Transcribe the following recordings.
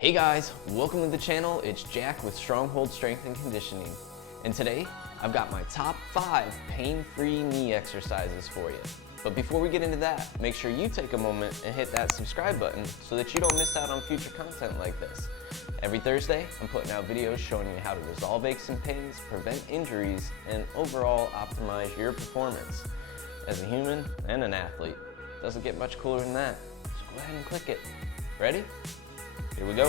Hey guys, welcome to the channel. It's Jack with Stronghold Strength and Conditioning. And today, I've got my top 5 pain-free knee exercises for you. But before we get into that, make sure you take a moment and hit that subscribe button so that you don't miss out on future content like this. Every Thursday, I'm putting out videos showing you how to resolve aches and pains, prevent injuries, and overall optimize your performance as a human and an athlete. Doesn't get much cooler than that, so go ahead and click it. Ready? Here we go.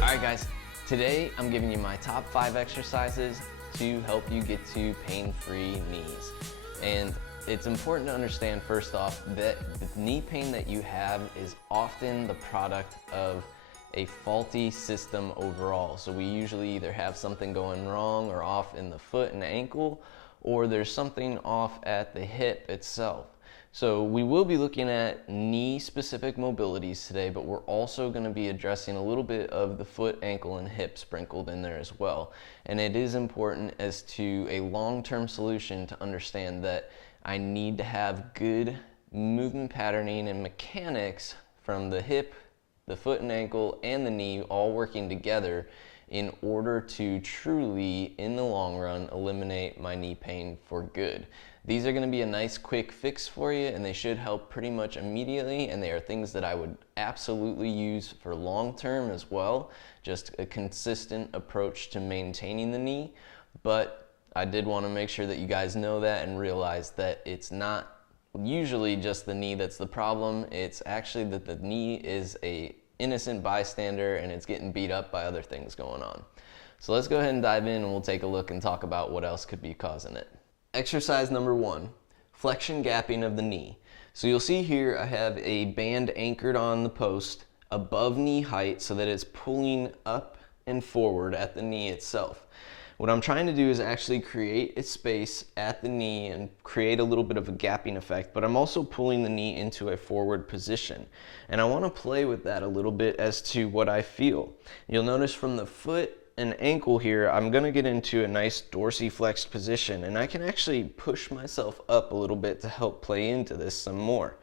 Alright guys, today I'm giving you my top 5 exercises to help you get to pain-free knees. And it's important to understand first off that the knee pain that you have is often the product of a faulty system overall. So we usually either have something going wrong or off in the foot and ankle, or there's something off at the hip itself. So we will be looking at knee-specific mobilities today, but we're also going to be addressing a little bit of the foot, ankle, and hip sprinkled in there as well. And it is important as to a long-term solution to understand that I need to have good movement patterning and mechanics from the hip, the foot and ankle, and the knee all working together in order to truly, in the long run, eliminate my knee pain for good. These are going to be a nice quick fix for you, and they should help pretty much immediately, and they are things that I would absolutely use for long term as well. Just a consistent approach to maintaining the knee, but I did want to make sure that you guys know that and realize that it's not usually just the knee that's the problem. It's actually that the knee is a innocent bystander and it's getting beat up by other things going on. So let's go ahead and dive in and we'll take a look and talk about what else could be causing it. Exercise number 1, flexion gapping of the knee. So you'll see here I have a band anchored on the post above knee height so that it's pulling up and forward at the knee itself. What I'm trying to do is actually create a space at the knee and create a little bit of a gapping effect, but I'm also pulling the knee into a forward position. And I want to play with that a little bit as to what I feel. You'll notice from the foot and ankle here, I'm going to get into a nice dorsiflexed position, and I can actually push myself up a little bit to help play into this some more.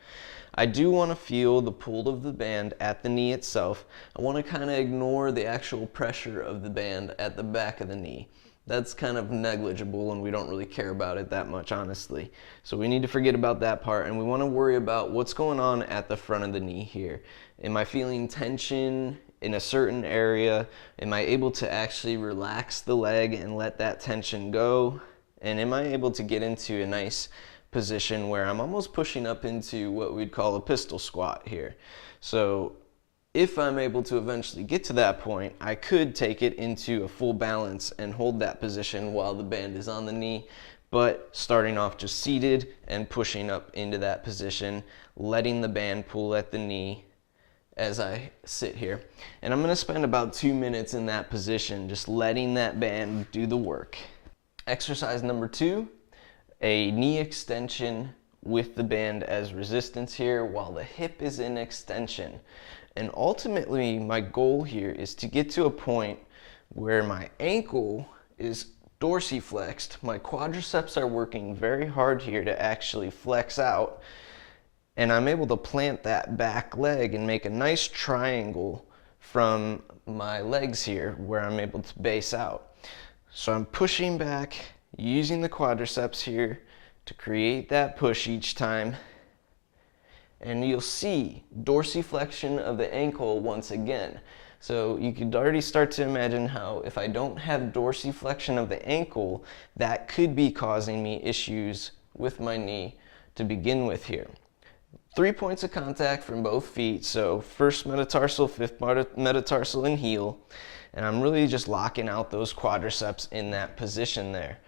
I do want to feel the pull of the band at the knee itself. I want to kind of ignore the actual pressure of the band at the back of the knee. That's kind of negligible and we don't really care about it that much, honestly. So we need to forget about that part, and we want to worry about what's going on at the front of the knee here. Am I feeling tension in a certain area? Am I able to actually relax the leg and let that tension go? And am I able to get into a nice position where I'm almost pushing up into what we'd call a pistol squat here? So if I'm able to eventually get to that point, I could take it into a full balance and hold that position while the band is on the knee, but starting off just seated and pushing up into that position, letting the band pull at the knee as I sit here. And I'm going to spend about 2 minutes in that position, just letting that band do the work. Exercise number 2, a knee extension with the band as resistance here while the hip is in extension. And ultimately, my goal here is to get to a point where my ankle is dorsiflexed. My quadriceps are working very hard here to actually flex out. And I'm able to plant that back leg and make a nice triangle from my legs here where I'm able to base out. So I'm pushing back, using the quadriceps here to create that push each time. And you'll see dorsiflexion of the ankle once again. So you could already start to imagine how if I don't have dorsiflexion of the ankle, that could be causing me issues with my knee to begin with here. 3 points of contact from both feet, so first metatarsal, fifth metatarsal, and heel. And I'm really just locking out those quadriceps in that position there.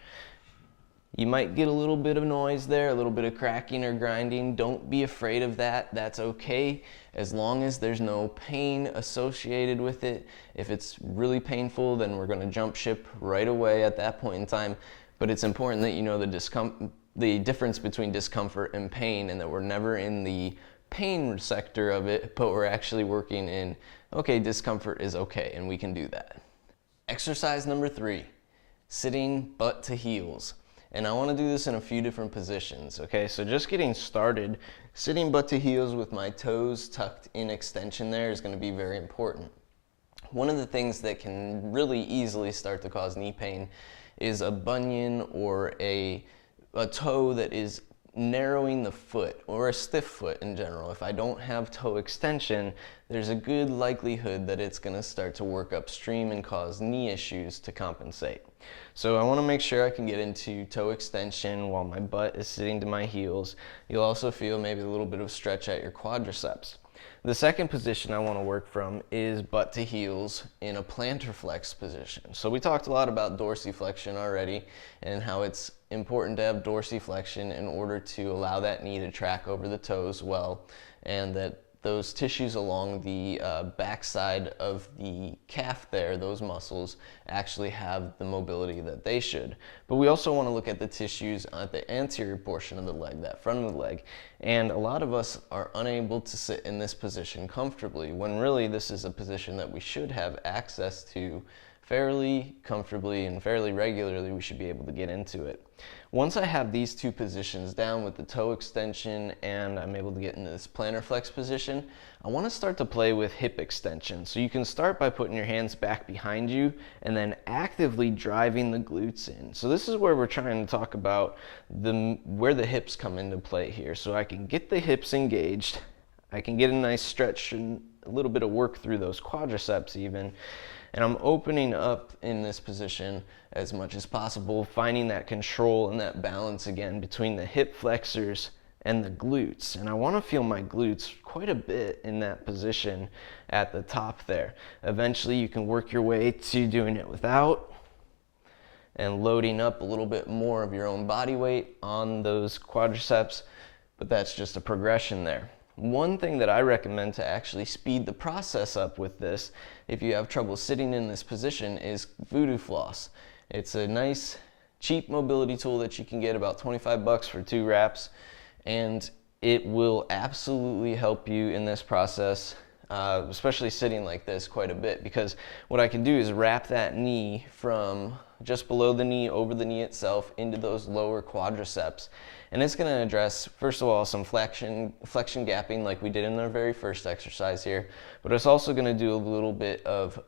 You might get a little bit of noise there, a little bit of cracking or grinding. Don't be afraid of that. That's okay as long as there's no pain associated with it. If it's really painful, then we're going to jump ship right away at that point in time. But it's important that you know the difference between discomfort and pain, and that we're never in the pain sector of it, but we're actually working in, okay, discomfort is okay, and we can do that. Exercise number 3, sitting butt to heels. And I want to do this in a few different positions, okay? So just getting started, sitting butt to heels with my toes tucked in extension there is going to be very important. One of the things that can really easily start to cause knee pain is a bunion or a toe that is narrowing the foot, or a stiff foot in general. If I don't have toe extension, there's a good likelihood that it's going to start to work upstream and cause knee issues to compensate. So I want to make sure I can get into toe extension while my butt is sitting to my heels. You'll also feel maybe a little bit of stretch at your quadriceps. The second position I want to work from is butt to heels in a plantar flex position. So we talked a lot about dorsiflexion already and how it's important to have dorsiflexion in order to allow that knee to track over the toes well, and that those tissues along the backside of the calf there, those muscles, actually have the mobility that they should. But we also want to look at the tissues at the anterior portion of the leg, that front of the leg. And a lot of us are unable to sit in this position comfortably, when really this is a position that we should have access to fairly comfortably and fairly regularly. We should be able to get into it. Once I have these two positions down with the toe extension and I'm able to get into this plantar flex position, I want to start to play with hip extension. So you can start by putting your hands back behind you and then actively driving the glutes in. So this is where we're trying to talk about where the hips come into play here. So I can get the hips engaged, I can get a nice stretch and a little bit of work through those quadriceps even, and I'm opening up in this position as much as possible, finding that control and that balance again between the hip flexors and the glutes. And I want to feel my glutes quite a bit in that position at the top there. Eventually you can work your way to doing it without and loading up a little bit more of your own body weight on those quadriceps, but that's just a progression there. One thing that I recommend to actually speed the process up with this, if you have trouble sitting in this position, is Voodoo Floss. It's a nice, cheap mobility tool that you can get about 25 bucks for 2 wraps, and it will absolutely help you in this process, especially sitting like this quite a bit, because what I can do is wrap that knee from just below the knee, over the knee itself, into those lower quadriceps. And it's going to address, first of all, some flexion gapping like we did in our very first exercise here, but it's also going to do a little bit of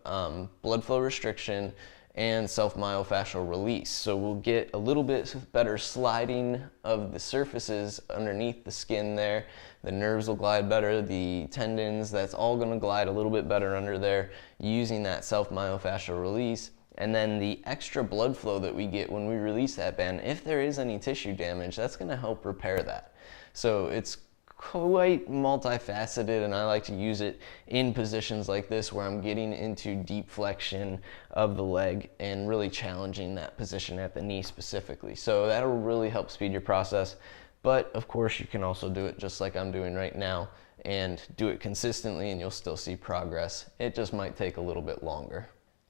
blood flow restriction and self-myofascial release. So we'll get a little bit better sliding of the surfaces underneath the skin there. The nerves will glide better, the tendons, that's all going to glide a little bit better under there using that self-myofascial release. And then the extra blood flow that we get when we release that band, if there is any tissue damage, that's going to help repair that. So it's quite multifaceted, and I like to use it in positions like this where I'm getting into deep flexion of the leg and really challenging that position at the knee specifically. So that'll really help speed your process. But of course you can also do it just like I'm doing right now and do it consistently, and you'll still see progress. It just might take a little bit longer.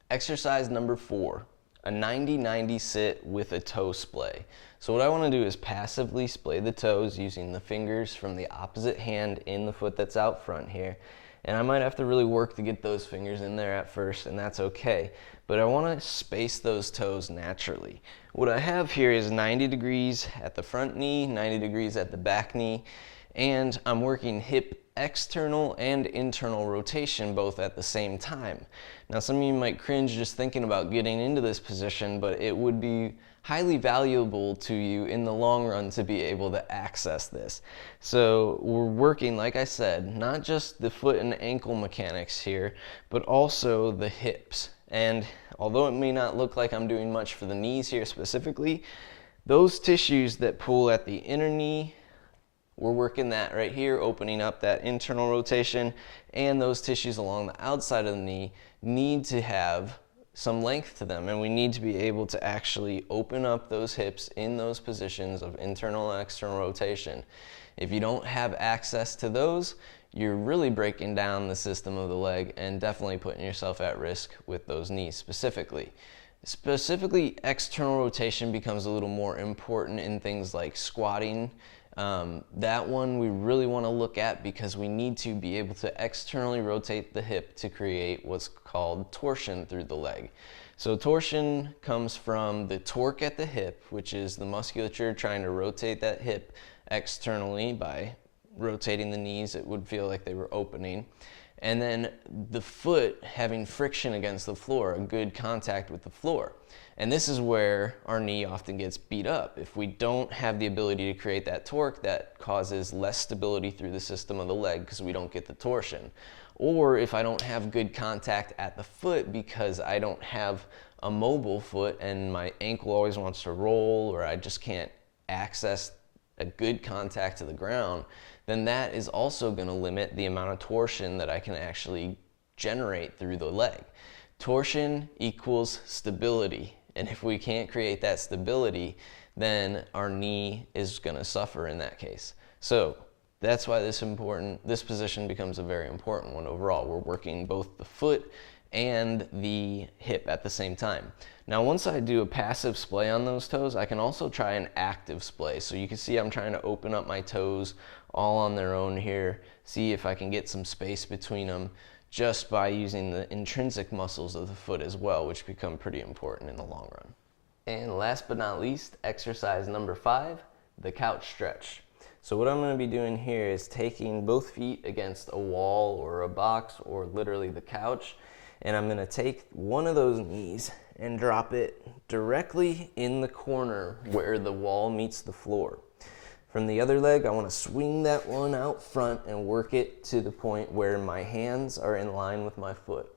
Exercise number 4, a 90-90 sit with a toe splay. So what I want to do is passively splay the toes using the fingers from the opposite hand in the foot that's out front here. And I might have to really work to get those fingers in there at first, and that's okay. But I want to space those toes naturally. What I have here is 90 degrees at the front knee, 90 degrees at the back knee, and I'm working hip external and internal rotation both at the same time. Now some of you might cringe just thinking about getting into this position, but it would be highly valuable to you in the long run to be able to access this. So we're working, like I said, not just the foot and ankle mechanics here, but also the hips. And although it may not look like I'm doing much for the knees here specifically, those tissues that pull at the inner knee, we're working that right here, opening up that internal rotation, and those tissues along the outside of the knee need to have some length to them, and we need to be able to actually open up those hips in those positions of internal and external rotation. If you don't have access to those, you're really breaking down the system of the leg and definitely putting yourself at risk with those knees specifically. Specifically, external rotation becomes a little more important in things like squatting. That one we really want to look at because we need to be able to externally rotate the hip to create what's called torsion through the leg. So torsion comes from the torque at the hip, which is the musculature trying to rotate that hip externally. By rotating the knees, it would feel like they were opening. And then the foot having friction against the floor, a good contact with the floor. And this is where our knee often gets beat up. If we don't have the ability to create that torque, that causes less stability through the system of the leg because we don't get the torsion. Or if I don't have good contact at the foot because I don't have a mobile foot and my ankle always wants to roll, or I just can't access a good contact to the ground, then that is also going to limit the amount of torsion that I can actually generate through the leg. Torsion equals stability, and if we can't create that stability, then our knee is going to suffer in that case. So that's why this position becomes a very important one overall. We're working both the foot and the hip at the same time. Now, once I do a passive splay on those toes, I can also try an active splay. So you can see I'm trying to open up my toes all on their own here, see if I can get some space between them just by using the intrinsic muscles of the foot as well, which become pretty important in the long run. And last but not least, exercise number 5, the couch stretch. So what I'm going to be doing here is taking both feet against a wall or a box or literally the couch, and I'm going to take one of those knees and drop it directly in the corner where the wall meets the floor. From the other leg, I want to swing that one out front and work it to the point where my hands are in line with my foot.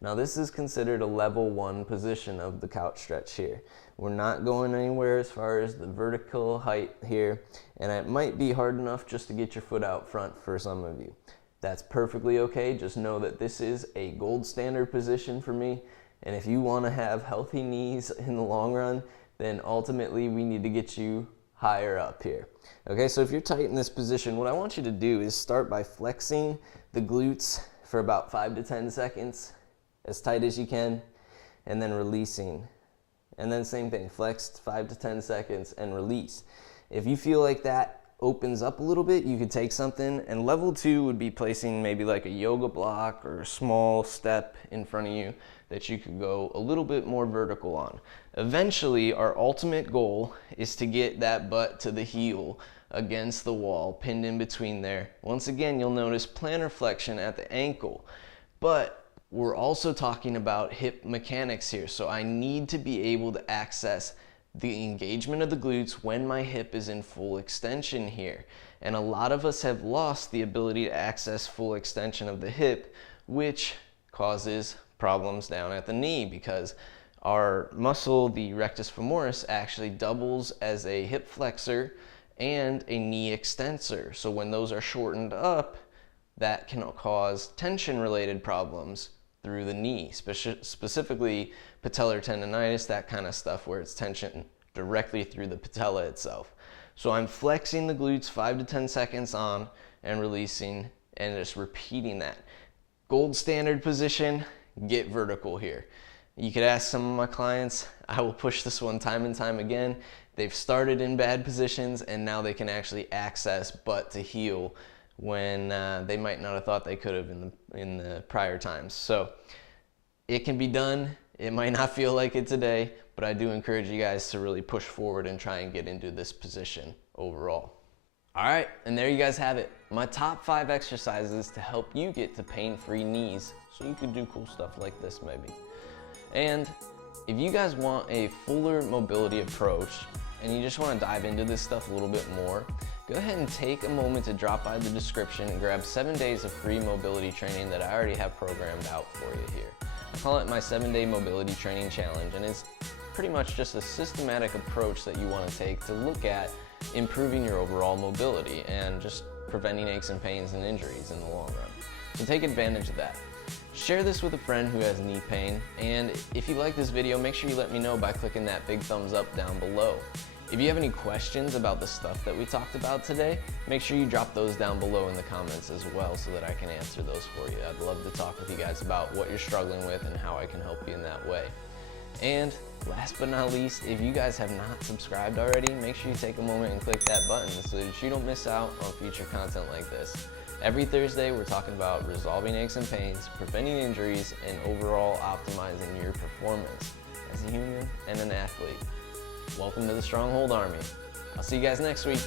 Now this is considered a level 1 position of the couch stretch here. We're not going anywhere as far as the vertical height here, and it might be hard enough just to get your foot out front for some of you. That's perfectly okay. Just know that this is a gold standard position for me, and if you want to have healthy knees in the long run, then ultimately we need to get you higher up here. Okay, so if you're tight in this position, what I want you to do is start by flexing the glutes for about 5 to 10 seconds, as tight as you can, and then releasing. And then same thing, flex 5 to 10 seconds and release. If you feel like that opens up a little bit, you could take something, and level 2 would be placing maybe like a yoga block or a small step in front of you that you could go a little bit more vertical on. Eventually, our ultimate goal is to get that butt to the heel against the wall, pinned in between there. Once again, you'll notice plantar flexion at the ankle, but we're also talking about hip mechanics here. So I need to be able to access the engagement of the glutes when my hip is in full extension here. And a lot of us have lost the ability to access full extension of the hip, which causes problems down at the knee because our muscle, the rectus femoris, actually doubles as a hip flexor and a knee extensor. So when those are shortened up, that can cause tension-related problems through the knee, specifically patellar tendonitis, that kind of stuff where it's tension directly through the patella itself. So I'm flexing the glutes 5 to 10 seconds on and releasing and just repeating that. Gold standard position, get vertical here. You could ask some of my clients, I will push this one time and time again. They've started in bad positions and now they can actually access butt to heel when they might not have thought they could have in the prior times. So it can be done. It might not feel like it today, but I do encourage you guys to really push forward and try and get into this position overall. All right, and there you guys have it. My top 5 exercises to help you get to pain-free knees so you can do cool stuff like this maybe. And if you guys want a fuller mobility approach and you just want to dive into this stuff a little bit more, go ahead and take a moment to drop by the description and grab 7 days of free mobility training that I already have programmed out for you here. I call it my 7-day mobility training challenge, and it's pretty much just a systematic approach that you want to take to look at improving your overall mobility and just preventing aches and pains and injuries in the long run. So take advantage of that. Share this with a friend who has knee pain, and if you like this video, make sure you let me know by clicking that big thumbs up down below. If you have any questions about the stuff that we talked about today, make sure you drop those down below in the comments as well so that I can answer those for you. I'd love to talk with you guys about what you're struggling with and how I can help you in that way. And last but not least, if you guys have not subscribed already, make sure you take a moment and click that button so that you don't miss out on future content like this. Every Thursday, we're talking about resolving aches and pains, preventing injuries, and overall optimizing your performance as a human and an athlete. Welcome to the Stronghold Army. I'll see you guys next week.